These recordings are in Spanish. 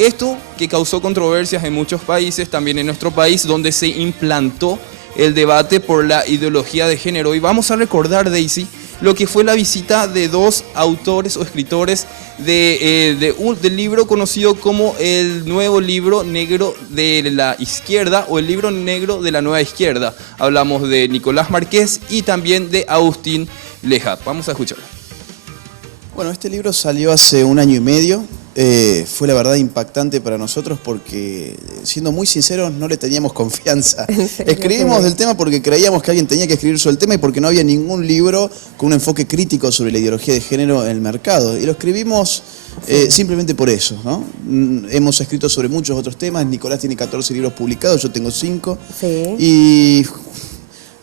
Esto que causó controversias en muchos países, también en nuestro país, donde se implantó el debate por la ideología de género. Y vamos a recordar, Daisy, lo que fue la visita de dos autores o escritores del libro conocido como el nuevo libro negro de la izquierda o el libro negro de la nueva izquierda. Hablamos de Nicolás Márquez y también de Agustín Léja. Vamos a escucharlo. Bueno, este libro salió hace 1 año y medio. Fue la verdad impactante para nosotros porque, siendo muy sinceros, no le teníamos confianza. Escribimos del tema porque creíamos que alguien tenía que escribir sobre el tema y porque no había ningún libro con un enfoque crítico sobre la ideología de género en el mercado. Y lo escribimos simplemente por eso, ¿no? Hemos escrito sobre muchos otros temas. Nicolás tiene 14 libros publicados, yo tengo 5. Sí. Y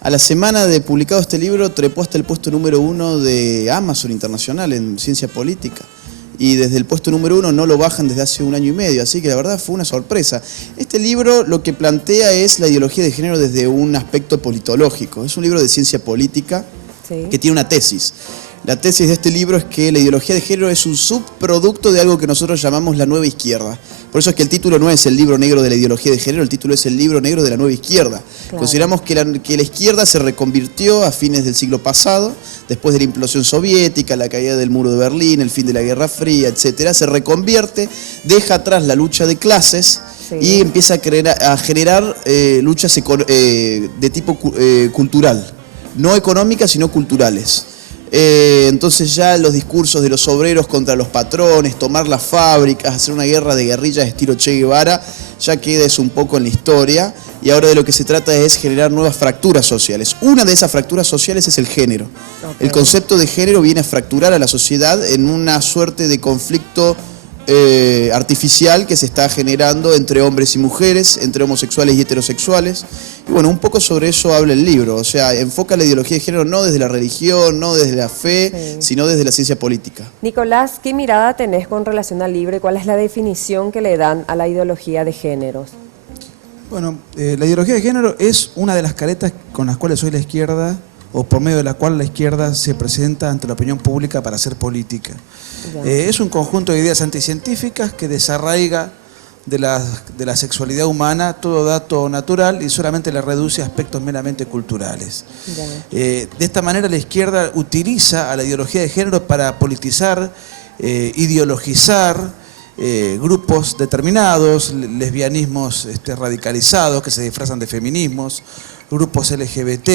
a la semana de publicado este libro trepó hasta el puesto número 1 de Amazon Internacional en Ciencia Política. Y desde el puesto número 1 no lo bajan desde hace 1 año y medio, así que la verdad fue una sorpresa. Este libro lo que plantea es la ideología de género desde un aspecto politológico. Es un libro de ciencia política que tiene una tesis. La tesis de este libro es que la ideología de género es un subproducto de algo que nosotros llamamos la nueva izquierda. Por eso es que el título no es el libro negro de la ideología de género, el título es el libro negro de la nueva izquierda. Claro. Consideramos que la izquierda se reconvirtió a fines del siglo pasado, después de la implosión soviética, la caída del muro de Berlín, el fin de la Guerra Fría, etc. Se reconvierte, deja atrás la lucha de clases y empieza a generar luchas de tipo cultural, no económicas sino culturales. Entonces ya los discursos de los obreros contra los patrones, tomar las fábricas, hacer una guerra de guerrillas estilo Che Guevara, ya queda eso un poco en la historia y ahora de lo que se trata es generar nuevas fracturas sociales. Una de esas fracturas sociales es el género. El concepto de género viene a fracturar a la sociedad en una suerte de conflicto artificial que se está generando entre hombres y mujeres, entre homosexuales y heterosexuales. Y bueno, un poco sobre eso habla el libro, o sea, enfoca la ideología de género no desde la religión, no desde la fe, sino desde la ciencia política. Nicolás, ¿qué mirada tenés con relación al libro y cuál es la definición que le dan a la ideología de géneros? Bueno, la ideología de género es una de las caretas con las cuales hoy la izquierda, o por medio de la cual la izquierda se presenta ante la opinión pública para hacer política. Es un conjunto de ideas anticientíficas que desarraiga de la sexualidad humana todo dato natural y solamente le reduce a aspectos meramente culturales. De esta manera la izquierda utiliza a la ideología de género para politizar, ideologizar grupos determinados, lesbianismos radicalizados que se disfrazan de feminismos, grupos LGBT,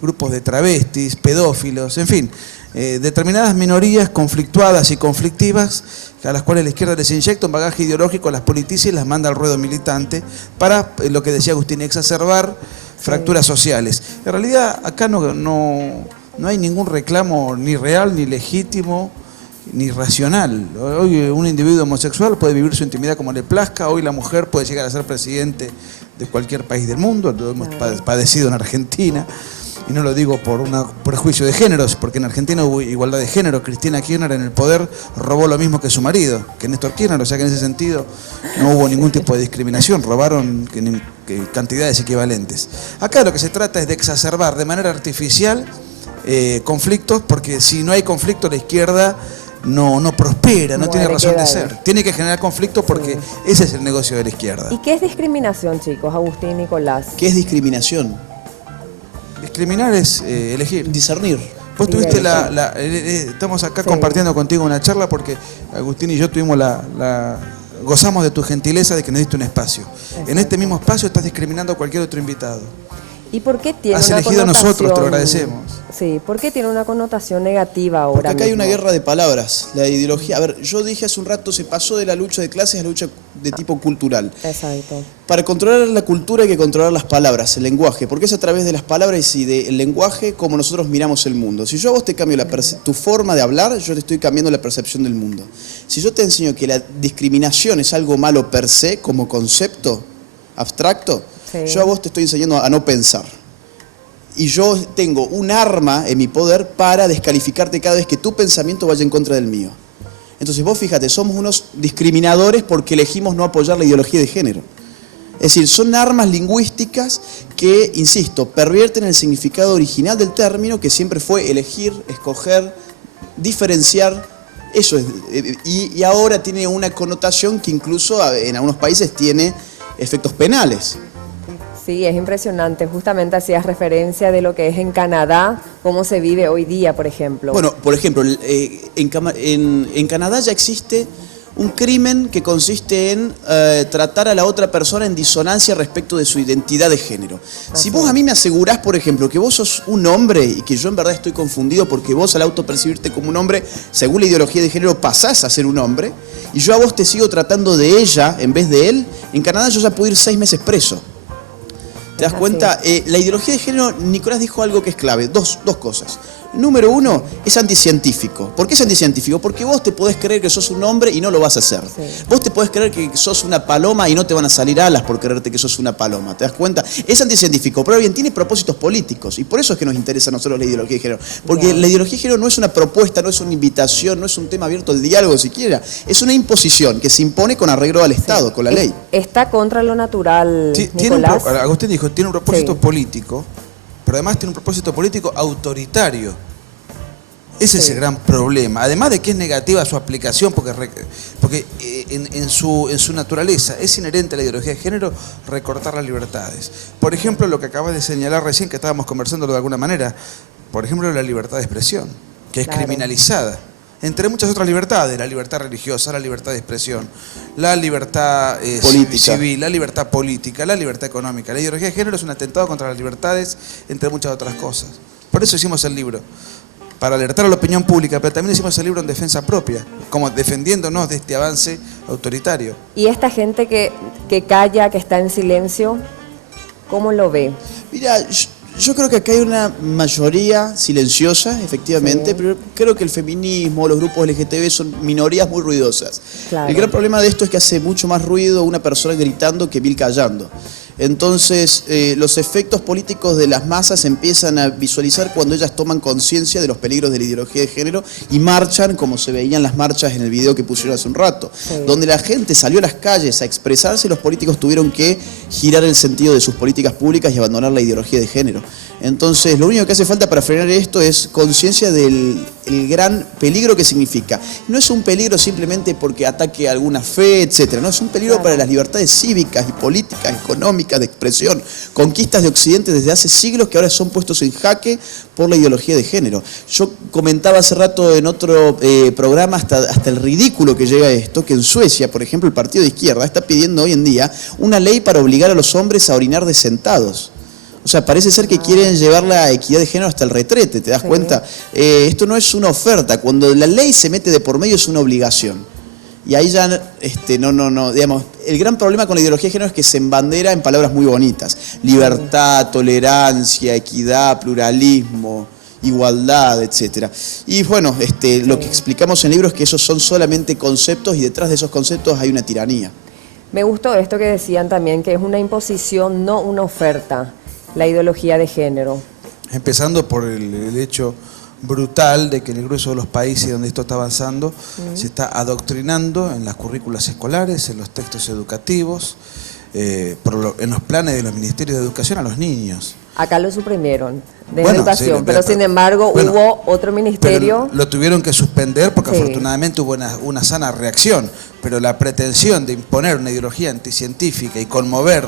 grupos de travestis, pedófilos, en fin, determinadas minorías conflictuadas y conflictivas a las cuales la izquierda les inyecta un bagaje ideológico, las politiza y las manda al ruedo militante para, lo que decía Agustín, exacerbar fracturas sociales. En realidad acá no hay ningún reclamo ni real, ni legítimo, ni racional. Hoy un individuo homosexual puede vivir su intimidad como le plazca, hoy la mujer puede llegar a ser presidente de cualquier país del mundo, lo hemos padecido en Argentina. Y no lo digo por un prejuicio de géneros, porque en Argentina hubo igualdad de género. Cristina Kirchner en el poder robó lo mismo que su marido, que Néstor Kirchner, o sea que en ese sentido no hubo ningún tipo de discriminación, robaron cantidades equivalentes. Acá lo que se trata es de exacerbar de manera artificial conflictos, porque si no hay conflicto la izquierda no prospera, no tiene razón de ser. Tiene que generar conflicto porque ese es el negocio de la izquierda. ¿Y qué es discriminación, chicos, Agustín y Nicolás? ¿Qué es discriminación? Discriminar es elegir. Discernir. Vos tuviste estamos acá compartiendo contigo una charla porque Agustín y yo tuvimos gozamos de tu gentileza de que nos diste un espacio. En este mismo espacio estás discriminando a cualquier otro invitado. ¿Y por qué tiene Has una elegido a connotación? nosotros, te lo agradecemos. Sí, ¿por qué tiene una connotación negativa ahora Porque acá hay una mismo? guerra de palabras, la ideología. A ver, yo dije hace un rato, se pasó de la lucha de clases a la lucha de tipo cultural. Exacto. Para controlar la cultura hay que controlar las palabras, el lenguaje, porque es a través de las palabras y del lenguaje como nosotros miramos el mundo. Si yo a vos te cambio tu forma de hablar, yo te estoy cambiando la percepción del mundo. Si yo te enseño que la discriminación es algo malo per se, como concepto abstracto, yo a vos te estoy enseñando a no pensar. Y yo tengo un arma en mi poder para descalificarte cada vez que tu pensamiento vaya en contra del mío. Entonces vos fíjate, somos unos discriminadores porque elegimos no apoyar la ideología de género. Es decir, son armas lingüísticas que, insisto, pervierten el significado original del término, que siempre fue elegir, escoger, diferenciar, Eso es, y ahora tiene una connotación que incluso en algunos países tiene efectos penales. Sí, es impresionante. Justamente hacías referencia de lo que es en Canadá, cómo se vive hoy día, por ejemplo. Bueno, por ejemplo, en Canadá ya existe un crimen que consiste en tratar a la otra persona en disonancia respecto de su identidad de género. Si vos a mí me asegurás, por ejemplo, que vos sos un hombre y que yo en verdad estoy confundido porque vos al autopercibirte como un hombre, según la ideología de género, pasás a ser un hombre, y yo a vos te sigo tratando de ella en vez de él, en Canadá yo ya puedo ir 6 meses preso. ¿Te das cuenta? La ideología de género, Nicolás dijo algo que es clave, dos cosas. Número uno, es anticientífico. ¿Por qué es anticientífico? Porque vos te podés creer que sos un hombre y no lo vas a hacer. Sí. Vos te podés creer que sos una paloma y no te van a salir alas por creerte que sos una paloma. ¿Te das cuenta? Es anticientífico, pero bien, tiene propósitos políticos. Y por eso es que nos interesa a nosotros la ideología de género. Porque la ideología de género no es una propuesta, no es una invitación, no es un tema abierto al diálogo siquiera. Es una imposición que se impone con arreglo al Estado, con la ley. Está contra lo natural, Nicolás. Agustín dijo, tiene un propósito político, pero además tiene un propósito político autoritario. Ese es el gran problema. Además de que es negativa su aplicación, porque en su naturaleza es inherente a la ideología de género recortar las libertades. Por ejemplo, lo que acabas de señalar recién, que estábamos conversando de alguna manera, por ejemplo, la libertad de expresión, que es criminalizada. Entre muchas otras libertades, la libertad religiosa, la libertad de expresión, la libertad civil, la libertad política, la libertad económica. La ideología de género es un atentado contra las libertades, entre muchas otras cosas. Por eso hicimos el libro, para alertar a la opinión pública, pero también hicimos el libro en defensa propia, como defendiéndonos de este avance autoritario. Y esta gente que calla, que está en silencio, ¿cómo lo ve? Mira, yo creo que acá hay una mayoría silenciosa, efectivamente, pero creo que el feminismo, los grupos LGTB son minorías muy ruidosas. Claro. El gran problema de esto es que hace mucho más ruido una persona gritando que 1000 callando. Entonces, los efectos políticos de las masas empiezan a visualizar cuando ellas toman conciencia de los peligros de la ideología de género y marchan, como se veían las marchas en el video que pusieron hace un rato, donde la gente salió a las calles a expresarse, los políticos tuvieron que girar el sentido de sus políticas públicas y abandonar la ideología de género. Entonces, lo único que hace falta para frenar esto es conciencia del gran peligro que significa. No es un peligro simplemente porque ataque a alguna fe, etcétera. No, es un peligro para las libertades cívicas y políticas, económicas, de expresión. Conquistas de Occidente desde hace siglos que ahora son puestos en jaque por la ideología de género. Yo comentaba hace rato en otro programa hasta el ridículo que llega a esto, que en Suecia, por ejemplo, el partido de izquierda está pidiendo hoy en día una ley para obligar a los hombres a orinar de sentados. O sea, parece ser que quieren llevar la equidad de género hasta el retrete, ¿te das cuenta? Esto no es una oferta, cuando la ley se mete de por medio es una obligación. Y ahí ya, digamos, el gran problema con la ideología de género es que se embandera en palabras muy bonitas. Libertad, tolerancia, equidad, pluralismo, igualdad, etcétera. Y bueno, lo que explicamos en el libro es que esos son solamente conceptos y detrás de esos conceptos hay una tiranía. Me gustó esto que decían también, que es una imposición, no una oferta, la ideología de género. Empezando por el hecho brutal de que en el grueso de los países donde esto está avanzando se está adoctrinando en las currículas escolares, en los textos educativos, en los planes de los ministerios de educación a los niños. Acá lo suprimieron de educación, sí, pero sin embargo hubo otro ministerio. Lo tuvieron que suspender porque afortunadamente hubo una sana reacción, pero la pretensión de imponer una ideología anticientífica y conmover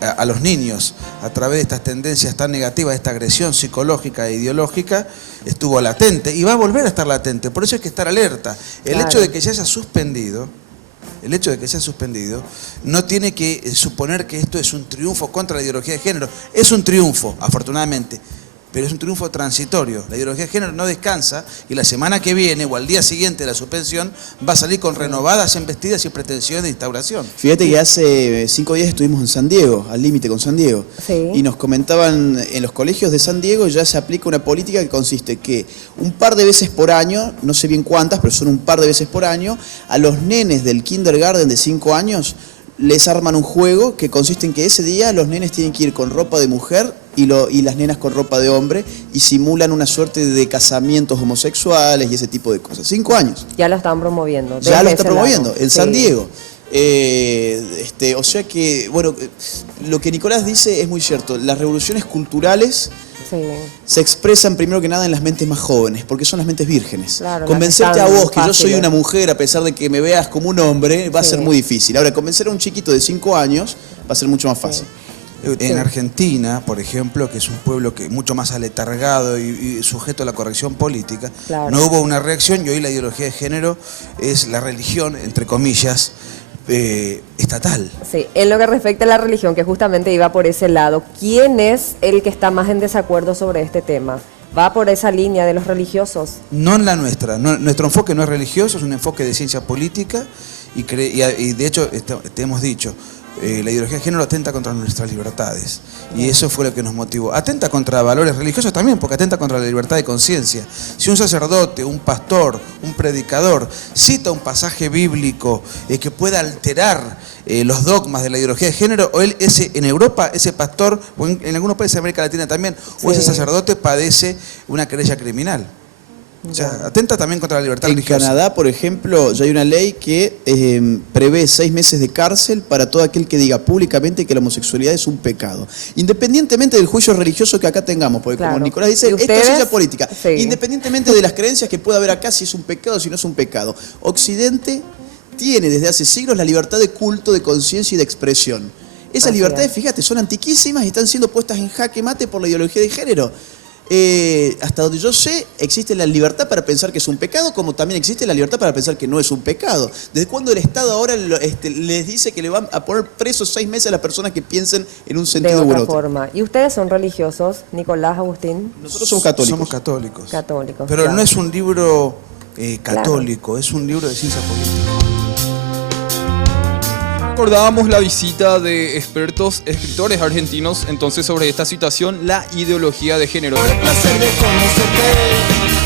a los niños a través de estas tendencias tan negativas, de esta agresión psicológica e ideológica, estuvo latente y va a volver a estar latente. Por eso hay que estar alerta. El hecho de que se haya suspendido, no tiene que suponer que esto es un triunfo contra la ideología de género. Es un triunfo, afortunadamente, pero es un triunfo transitorio. La ideología de género no descansa y la semana que viene o al día siguiente de la suspensión va a salir con renovadas embestidas y pretensiones de instauración. Fíjate que hace 5 días estuvimos en San Diego, al límite con San Diego, y nos comentaban en los colegios de San Diego ya se aplica una política que consiste que un par de veces por año, no sé bien cuántas, pero son un par de veces por año, a los nenes del kindergarten de 5 años les arman un juego que consiste en que ese día los nenes tienen que ir con ropa de mujer y las nenas con ropa de hombre y simulan una suerte de casamientos homosexuales y ese tipo de cosas. 5 años. Ya lo están promoviendo. Ya lo está promoviendo, en San Diego. O sea que, bueno, lo que Nicolás dice es muy cierto. Las revoluciones culturales Sí. se expresan primero que nada en las mentes más jóvenes, porque son las mentes vírgenes. Claro, Convencerte las a que vos están que yo soy fáciles. una mujer, a pesar de que me veas como un hombre, va a Sí. ser muy difícil. Ahora, convencer a un chiquito de 5 años va a ser mucho más fácil. En Argentina, por ejemplo, que es un pueblo que mucho más aletargado y sujeto a la corrección política, Claro. no hubo una reacción y hoy la ideología de género es la religión, entre comillas, estatal. Sí, en lo que respecta a la religión, que justamente iba por ese lado, ¿quién es el que está más en desacuerdo sobre este tema? ¿Va por esa línea de los religiosos? No en la nuestra. Nuestro enfoque no es religioso, es un enfoque de ciencia política y de hecho te hemos dicho, la ideología de género atenta contra nuestras libertades y eso fue lo que nos motivó. Atenta contra valores religiosos también, porque atenta contra la libertad de conciencia. Si un sacerdote, un pastor, un predicador cita un pasaje bíblico que pueda alterar los dogmas de la ideología de género, o en Europa ese pastor, o en algunos países de América Latina también, o ese Sí. sacerdote padece una querella criminal. O sea, atenta también contra la libertad En religiosa. Canadá, por ejemplo, ya hay una ley que prevé 6 meses de cárcel para todo aquel que diga públicamente que la homosexualidad es un pecado. Independientemente del juicio religioso que acá tengamos, porque Claro. como Nicolás dice, ¿Y esto es ustedes? ciencia política. Sí. Independientemente de las creencias que pueda haber acá, si es un pecado, si no es un pecado. Occidente tiene desde hace siglos la libertad de culto, de conciencia y de expresión. Esas Así libertades, es. fíjate, son antiquísimas y están siendo puestas en jaque mate por la ideología de género. Hasta donde yo sé, existe la libertad para pensar que es un pecado, como también existe la libertad para pensar que no es un pecado. ¿Desde cuándo el Estado ahora les dice que le van a poner presos 6 meses a las personas que piensen en un De sentido u otra otro? forma. ¿Y ustedes son religiosos, Nicolás, Agustín? Nosotros somos católicos. Somos católicos. Católicos. Pero claro. no es un libro católico, es un libro de ciencia política. Recordábamos la visita de expertos escritores argentinos entonces sobre esta situación, la ideología de género. Por el placer de conocerte.